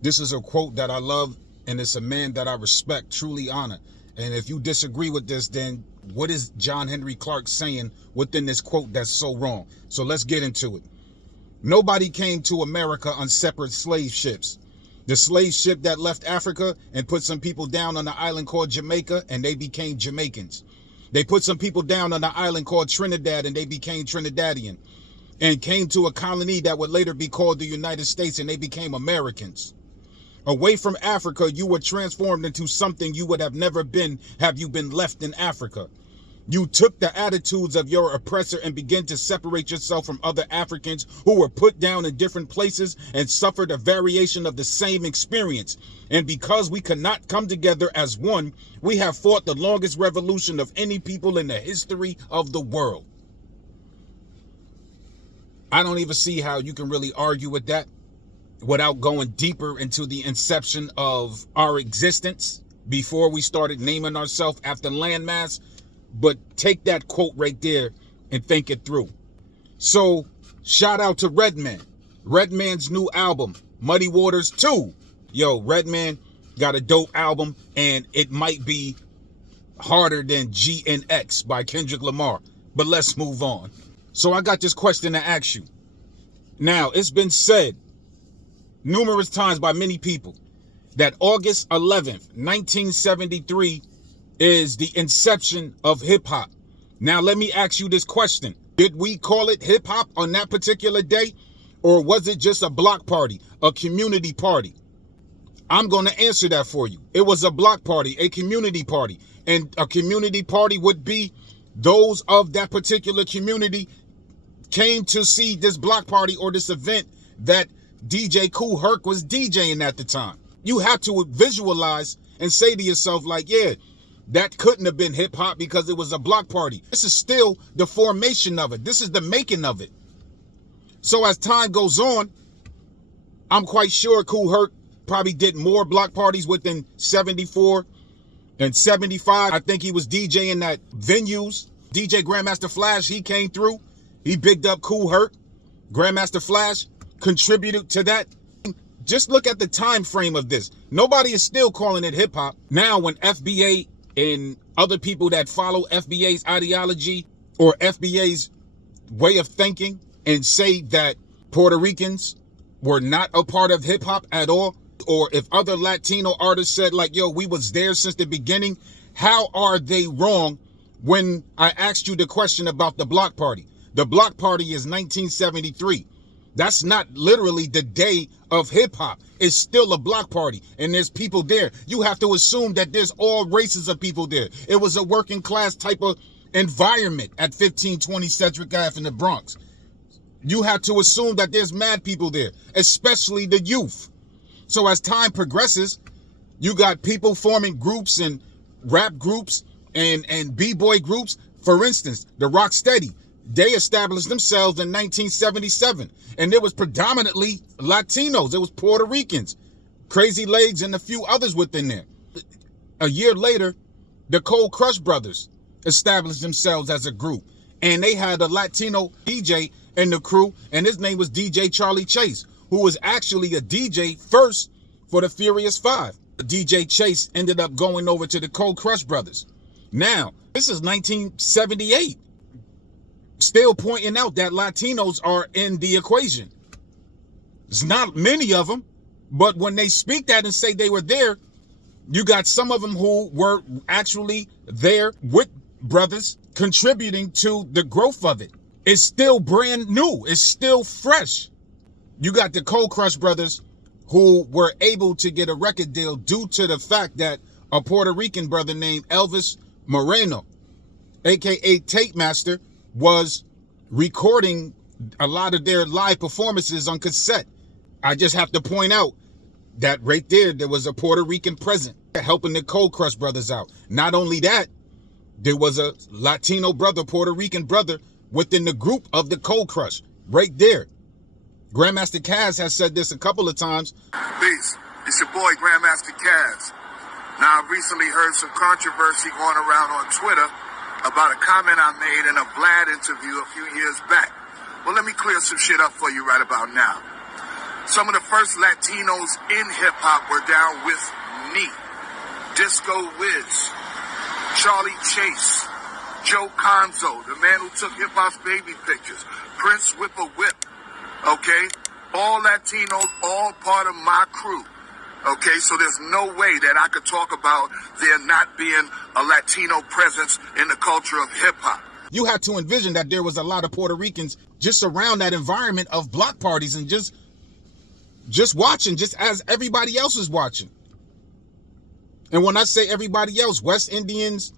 This is a quote that I love, and it's a man that I respect, truly honor. And if you disagree with this, then what is John Henrik Clarke saying within this quote that's so wrong? So let's get into it. Nobody came to America on separate slave ships. The slave ship that left Africa and put some people down on the island called Jamaica, and they became Jamaicans. They put some people down on the island called Trinidad, and they became Trinidadian, and came to a colony that would later be called the United States, and they became Americans. Away from Africa, you were transformed into something you would have never been had you been left in Africa. You took the attitudes of your oppressor and began to separate yourself from other Africans who were put down in different places and suffered a variation of the same experience. And because we could not come together as one, we have fought the longest revolution of any people in the history of the world. I don't even see how you can really argue with that without going deeper into the inception of our existence before we started naming ourselves after landmass. But take that quote right there and think it through. So shout out to Redman. Redman's new album, Muddy Waters 2. Yo, Redman got a dope album, and it might be harder than GNX by Kendrick Lamar. But let's move on. So I got this question to ask you. Now, it's been said numerous times by many people that August 11th, 1973 is the inception of hip-hop. Now, let me ask you this question. Did we call it hip-hop on that particular day? Or was it just a block party, a community party? I'm going to answer that for you. It was a block party, a community party. And a community party would be those of that particular community came to see this block party or this event that DJ Kool Herc was DJing at the time. You have to visualize and say to yourself like, yeah, that couldn't have been hip hop because it was a block party. This is still the formation of it. This is the making of it. So as time goes on, I'm quite sure Kool Herc probably did more block parties within 74 and 75. I think he was DJing at venues. DJ Grandmaster Flash, he came through. He bigged up Kool Herc. Grandmaster Flash contributed to that. Just look at the time frame of this. Nobody is still calling it hip hop. Now when FBA and other people that follow FBA's ideology or FBA's way of thinking and say that Puerto Ricans were not a part of hip hop at all, or if other Latino artists said like, yo, we was there since the beginning, how are they wrong when I asked you the question about the block party? The block party is 1973. That's not literally the day of hip hop. It's still a block party and there's people there. You have to assume that there's all races of people there. It was a working class type of environment at 1520 Cedric Ave in the Bronx. You have to assume that there's mad people there, especially the youth. So as time progresses, you got people forming groups and rap groups and b-boy groups. For instance, the Rocksteady. They established themselves in 1977, and it was predominantly Latinos. It was Puerto Ricans, Crazy Legs, and a few others within there. A year later, the Cold Crush Brothers established themselves as a group, and they had a Latino DJ in the crew, and his name was DJ Charlie Chase, who was actually a DJ first for the Furious Five. DJ Chase ended up going over to the Cold Crush Brothers. Now, this is 1978. Still pointing out that Latinos are in the equation. There's not many of them, but when they speak that and say they were there, you got some of them who were actually there with brothers contributing to the growth of it. It's still brand new. It's still fresh. You got the Cold Crush Brothers who were able to get a record deal due to the fact that a Puerto Rican brother named Elvis Moreno, aka Tape Master, was recording a lot of their live performances on cassette. I just have to point out that right there was a Puerto Rican present helping the Cold Crush Brothers out. Not only that, there was a Latino brother, Puerto Rican brother within the group of the Cold Crush right there. Grandmaster Caz has said this a couple of times. Peace. It's your boy, Grandmaster Caz. Now, I've recently heard some controversy going around on Twitter about a comment I made in a Vlad interview a few years back. Well, let me clear some shit up for you right about now. Some of the first Latinos in hip-hop were down with me. Disco Wiz, Charlie Chase, Joe Conzo, the man who took hip-hop's baby pictures, Prince Whipper Whip, okay? All Latinos, all part of my crew, okay? So there's no way that I could talk about there not being a Latino presence in the culture of hip-hop. You had to envision that there was a lot of Puerto Ricans just around that environment of block parties and just watching, just as everybody else is watching. And when I say everybody else, West Indians,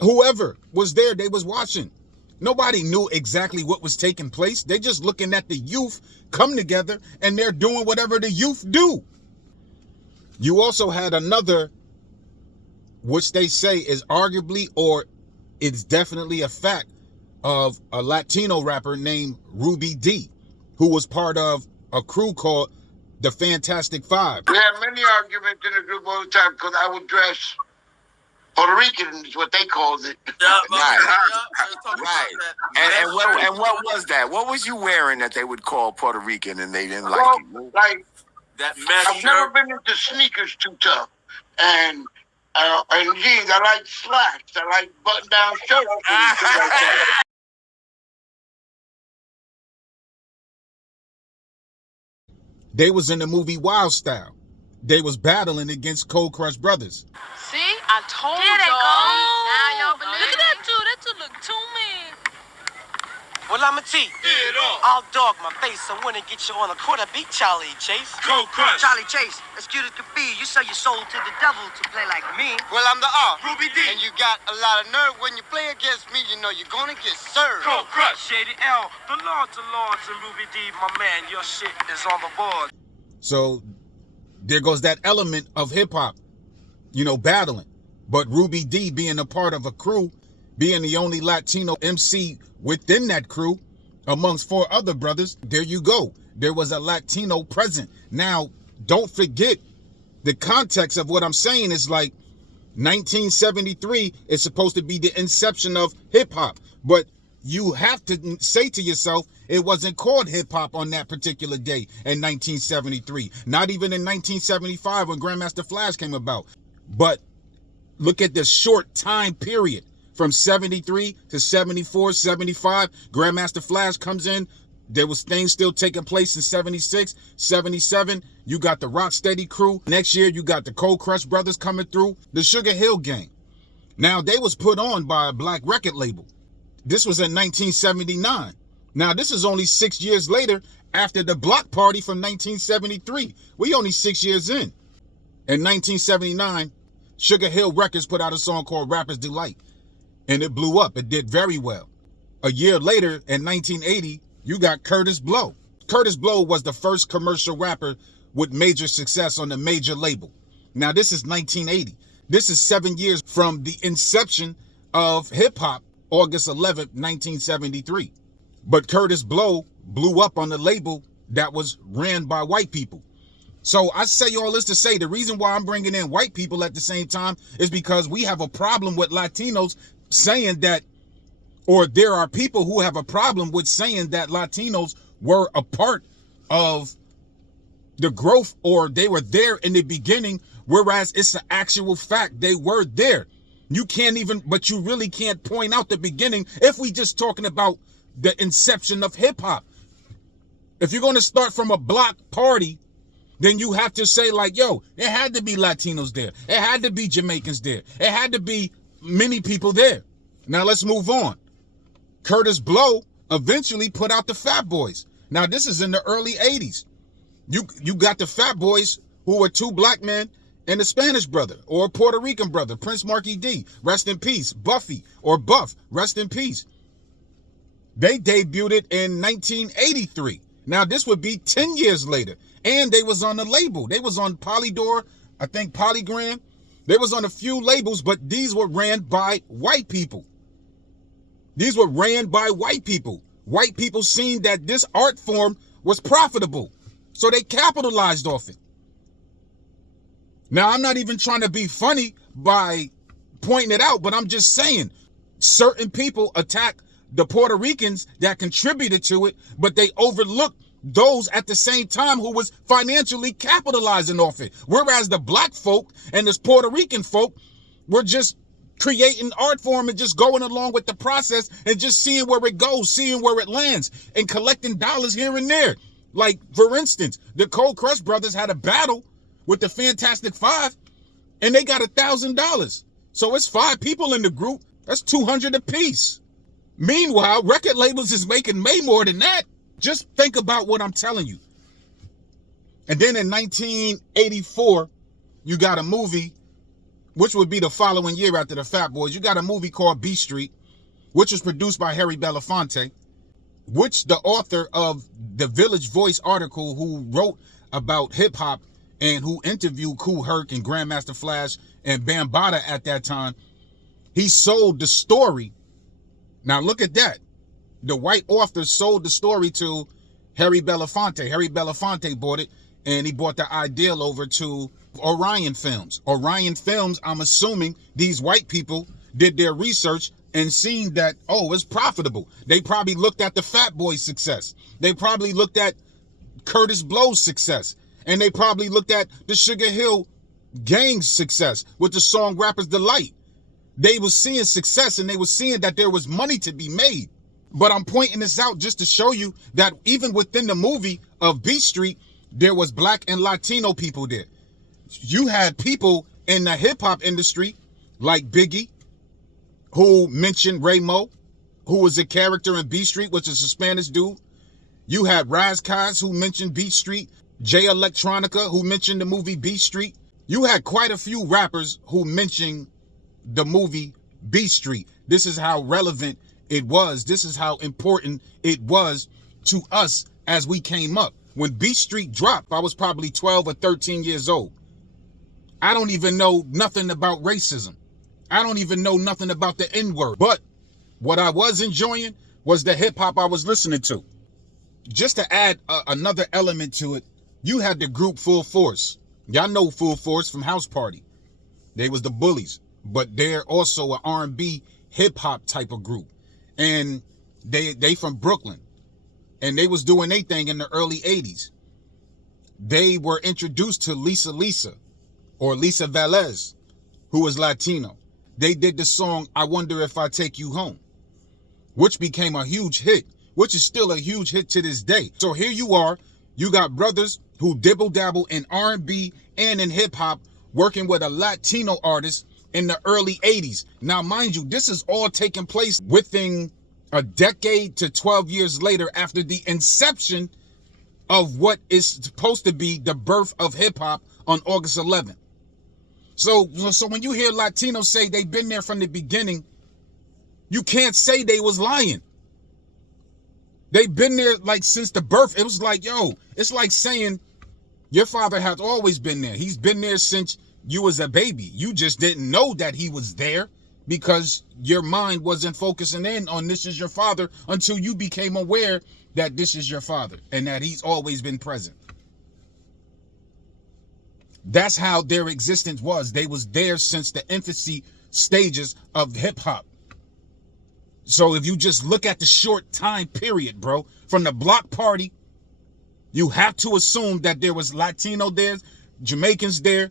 whoever was there, they was watching. Nobody knew exactly what was taking place. They just looking at the youth come together and they're doing whatever the youth do. You also had another, which they say is arguably, or it's definitely a fact, of a Latino rapper named Ruby D, who was part of a crew called the Fantastic Five. We have many arguments in the group all the time because I would dress Puerto Rican is what they called it. Right. And what was that? What was you wearing that they would call Puerto Rican and they didn't like you? Like that mesh I've never been into sneakers too tough. And jeans, I like slacks. I like button-down shirts and things like that. They was in the movie Wild Style. They was battling against Cold Crush Brothers. See, I told y'all. Now y'all believe. Look at that dude. That dude look too mean. Well, I'ma tee. I'll dog my face. I wanna get you on a quarter beat, Charlie Chase. Cold Crush. Charlie Chase, as cute as could be, you sell your soul to the devil to play like me. Well, I'm the R. Ruby D. And you got a lot of nerve. When you play against me, you know you're gonna get served. Cold Crush. Shady L, the Lords of Lords and Ruby D, my man, your shit is on the board. So there goes that element of hip hop, battling. But Ruby D being a part of a crew, being the only Latino MC within that crew, amongst 4 other brothers, there you go. There was a Latino present. Now, don't forget the context of what I'm saying is like 1973 is supposed to be the inception of hip hop. But you have to say to yourself, it wasn't called hip hop on that particular day in 1973. Not even in 1975 when Grandmaster Flash came about. But look at the short time period. From 73 to 74, 75, Grandmaster Flash comes in. There was things still taking place in 76, 77. You got the Rocksteady crew. Next year, you got the Cold Crush Brothers coming through. The Sugar Hill Gang. Now, they was put on by a black record label. This was in 1979. Now, this is only 6 years later after the block party from 1973. We only 6 years in. In 1979, Sugar Hill Records put out a song called Rapper's Delight. And it blew up. It did very well. A year later, in 1980, you got Curtis Blow. Curtis Blow was the first commercial rapper with major success on a major label. Now, this is 1980. This is 7 years from the inception of hip-hop, August 11th, 1973. But Curtis Blow blew up on the label that was ran by white people. So I say all this to say the reason why I'm bringing in white people at the same time is because we have a problem with Latinos saying that, or there are people who have a problem with saying that Latinos were a part of the growth, or they were there in the beginning, whereas it's an actual fact they were there. You can't even, but you really can't point out the beginning if we just talking about the inception of hip hop. If you're going to start from a block party, then you have to say like, yo, it had to be Latinos there. It had to be Jamaicans there. It had to be many people there. Now let's move on. Curtis Blow eventually put out the Fat Boys. Now this is in the early 80s. You got the Fat Boys, who were 2 black men and a Spanish brother or a Puerto Rican brother, Prince Marky D, rest in peace. Buffy or Buff, rest in peace. They debuted in 1983. Now this would be 10 years later. And they was on the label. They was on Polydor, I think Polygram. They was on a few labels, but these were ran by white people. These were ran by white people. White people seen that this art form was profitable. So they capitalized off it. Now, I'm not even trying to be funny by pointing it out, but I'm just saying certain people attack the Puerto Ricans that contributed to it, but they overlook those at the same time who was financially capitalizing off it. Whereas the black folk and this Puerto Rican folk were just creating art form and just going along with the process and just seeing where it goes, seeing where it lands, and collecting dollars here and there. Like, for instance, the Cold Crush brothers had a battle with the Fantastic Five, and they got $1,000. So it's 5 people in the group. That's $200 apiece. Meanwhile, record labels is making way more than that. Just think about what I'm telling you. And then in 1984, you got a movie, which would be the following year after the Fat Boys. You got a movie called B Street, which was produced by Harry Belafonte, which the author of the Village Voice article, who wrote about hip hop and who interviewed Kool Herc and Grandmaster Flash and Bambaataa at that time, he sold the story. Now look at that. The white author sold the story to Harry Belafonte. Harry Belafonte bought it, and he bought the ideal over to Orion Films. Orion Films, I'm assuming these white people did their research and seen that, oh, it's profitable. They probably looked at the Fat Boy's success. They probably looked at Curtis Blow's success. And they probably looked at the Sugar Hill Gang's success with the song Rapper's Delight. They were seeing success, and they were seeing that there was money to be made. But I'm pointing this out just to show you that even within the movie of B Street, there was black and Latino people there. You had people in the hip hop industry like Biggie, who mentioned Raymo, who was a character in B Street, which is a Spanish dude. You had Razkaz, who mentioned B Street, Jay Electronica, who mentioned the movie B Street. You had quite a few rappers who mentioned the movie B Street. This is how relevant it was. This is how important it was to us as we came up. When B Street dropped, I was probably 12 or 13 years old. I don't even know nothing about racism. I don't even know nothing about the N-word. But what I was enjoying was the hip hop I was listening to. Just to add another element to it, you had the group Full Force. Y'all know Full Force from House Party. They was the Bullies, but they're also an R&B hip hop type of group. And they from Brooklyn. And they was doing their thing in the early 80s. They were introduced to Lisa or Lisa Velez, who was Latino. They did the song, I Wonder If I Take You Home, which became a huge hit, which is still a huge hit to this day. So here you are, you got brothers who dibble dabble in R&B and in hip hop, working with a Latino artist in the early 80s. Now, mind you, this is all taking place within a decade to 12 years later after the inception of what is supposed to be the birth of hip hop on August 11th. So when you hear Latinos say they've been there from the beginning, you can't say they was lying. They've been there like since the birth. It was like, yo, it's like saying your father has always been there. He's been there since you was a baby. You just didn't know that he was there because your mind wasn't focusing in on this is your father until you became aware that this is your father and that he's always been present. That's how their existence was. They was there since the infancy stages of hip hop. So if you just look at the short time period, bro, from the block party, you have to assume that there was Latino there, Jamaicans there,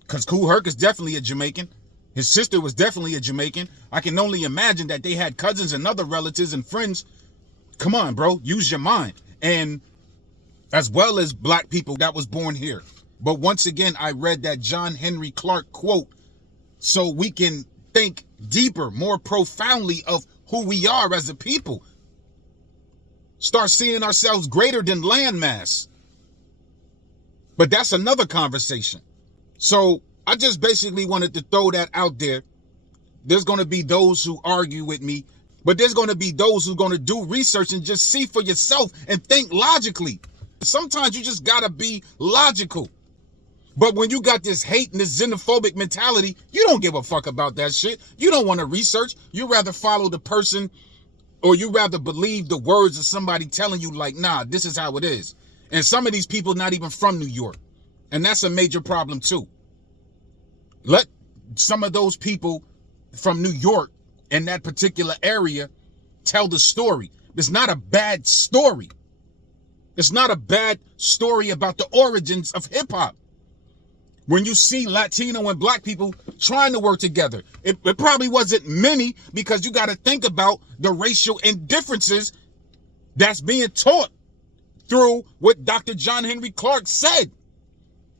because Kool Herc is definitely a Jamaican. His sister was definitely a Jamaican. I can only imagine that they had cousins and other relatives and friends. Come on, bro, use your mind. And as well as black people that was born here. But once again, I read that John Henrik Clarke quote so we can think deeper, more profoundly of who we are as a people. Start seeing ourselves greater than landmass. But that's another conversation. So I just basically wanted to throw that out there. There's going to be those who argue with me, but there's going to be those who are going to do research and just see for yourself and think logically. Sometimes you just got to be logical. But when you got this hate and this xenophobic mentality, you don't give a fuck about that shit. You don't want to research. You rather follow the person, or you rather believe the words of somebody telling you like, nah, this is how it is. And some of these people not even from New York. And that's a major problem too. Let some of those people from New York in that particular area tell the story. It's not a bad story. It's not a bad story about the origins of hip-hop. When you see Latino and black people trying to work together, it probably wasn't many, because you got to think about the racial indifferences that's being taught through what Dr. John Henrik Clarke said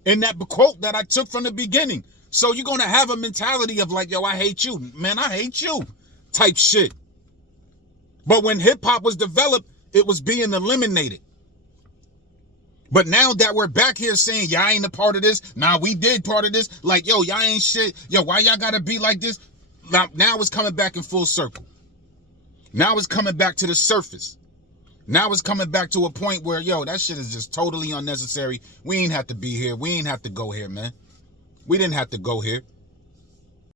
in that quote that I took from the beginning. So you're going to have a mentality of like, yo, I hate you. Man, I hate you type shit. But when hip-hop was developed, it was being eliminated. But now that we're back here saying, y'all ain't a part of this. Nah, we did part of this. Like, yo, y'all ain't shit. Yo, why y'all got to be like this? Now it's coming back in full circle. Now it's coming back to the surface. Now it's coming back to a point where, yo, that shit is just totally unnecessary. We ain't have to be here. We ain't have to go here, man. We didn't have to go here.